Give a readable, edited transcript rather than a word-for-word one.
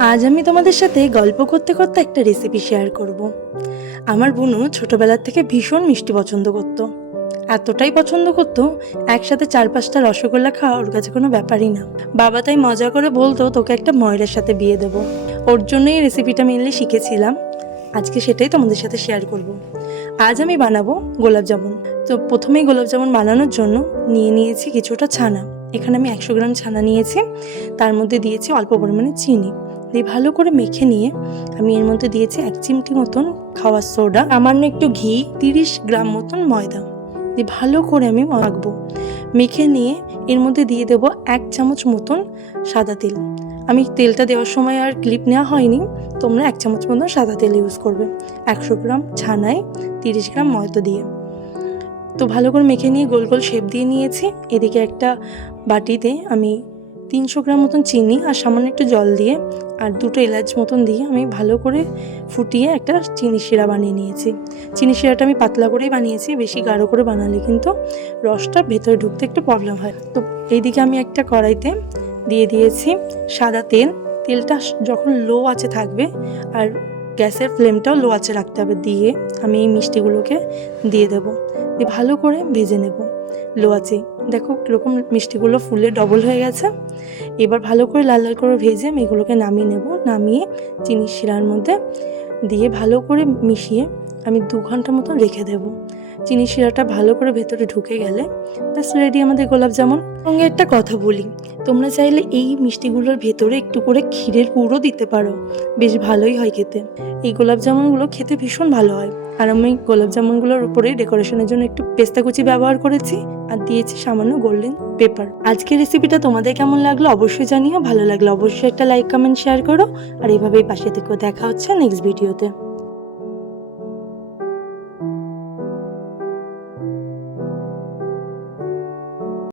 আজ আমি তোমাদের সাথে গল্প করতে করতে একটা রেসিপি শেয়ার করব। আমার বোনও ছোটবেলার থেকে ভীষণ মিষ্টি পছন্দ করত। এতটাই পছন্দ করতো, একসাথে 4-5টা রসগোল্লা খাওয়া ওর কাছে কোনো ব্যাপারই না। বাবা তাই মজা করে বলতো, তোকে একটা ময়রার সাথে বিয়ে দেবো। ওর জন্যই রেসিপিটা মেনলি শিখেছিলাম। আজকে সেটাই তোমাদের সাথে শেয়ার করব। আজ আমি বানাবো গোলাপ জামুন। তো প্রথমেই গোলাপ জামুন বানানোর জন্য নিয়েছি কিছুটা ছানা। এখানে আমি 100 গ্রাম ছানা নিয়েছি, তার মধ্যে দিয়েছি অল্প পরিমাণে চিনি। দিয়ে ভালো করে মেখে নিয়ে আমি এর মধ্যে দিয়েছি 1 চিমটি মতন খাওয়ার সোডা, সামান্য একটু ঘি, 30 গ্রাম মতন ময়দা দিয়ে ভালো করে আমি মাখবো। মেখে নিয়ে এর মধ্যে দিয়ে দেবো 1 চামচ মতন সাদা তেল। আমি তেলটা দেওয়ার সময় আর ক্লিপ নেওয়া হয়নি, তোমরা 1 চামচ মতন সাদা তেল ইউজ করবে 100 গ্রাম ছানায় 30 গ্রাম ময়দা দিয়ে। তো ভালো করে মেখে নিয়ে গোল গোল শেপ দিয়ে নিয়েছি। এদিকে একটা বাটিতে আমি 300 গ্রাম মতন চিনি আর সামান্য একটু জল দিয়ে আর 2টো এলাচ মতন দিয়ে আমি ভালো করে ফুটিয়ে একটা চিনি শিরা বানিয়ে নিয়েছি। চিনি শিরাটা আমি পাতলা করেই বানিয়েছি, বেশি গাঢ় করে বানালে কিন্তু রসটা ভেতরে ঢুকতে একটু প্রবলেম হয়। তো এইদিকে আমি একটা কড়াইতে দিয়ে দিয়েছি সাদা তেল। তেলটা যখন লো আঁচে থাকবে আর গ্যাসের ফ্লেমটাও লো আঁচে রাখতে হবে, দিয়ে আমি এই মিষ্টিগুলোকে দিয়ে দেবো। দিয়ে ভালো করে ভেজে নেব লো আঁচে। দেখো কীরকম মিষ্টিগুলো ফুলে ডবল হয়ে গেছে। এবার ভালো করে লাল লাল করে ভেজে আমি এগুলোকে নামিয়ে নেব। নামিয়ে চিনির শিরার মধ্যে দিয়ে ভালো করে মিশিয়ে আমি 2 ঘন্টা মতন রেখে দেবো। চিনির শিরাটা ভালো করে ভেতরে ঢুকে গেলে ব্যাস রেডি আমাদের গোলাপ জামুন। সঙ্গে একটা কথা বলি, তোমরা চাইলে এই মিষ্টিগুলোর ভেতরে একটু করে ক্ষীরের পুরও দিতে পারো, বেশ ভালোই হয় খেতে। এই গোলাপ জামুনগুলো খেতে ভীষণ ভালো হয়। আর আমি গোলাপ জামুনগুলোর উপরে ডেকোরেশনের জন্য একটু পেস্তা কুচি ব্যবহার করেছি আর দিয়েছি সামান্য গোল্ডেন পেপার। আজকের রেসিপিটা তোমাদের কেমন লাগলো অবশ্যই জানিও। ভালো লাগলে অবশ্যই একটা লাইক, কমেন্ট, শেয়ার করো। আর এইভাবেই পাশে থেকেও। দেখা হচ্ছে নেক্সট ভিডিওতে।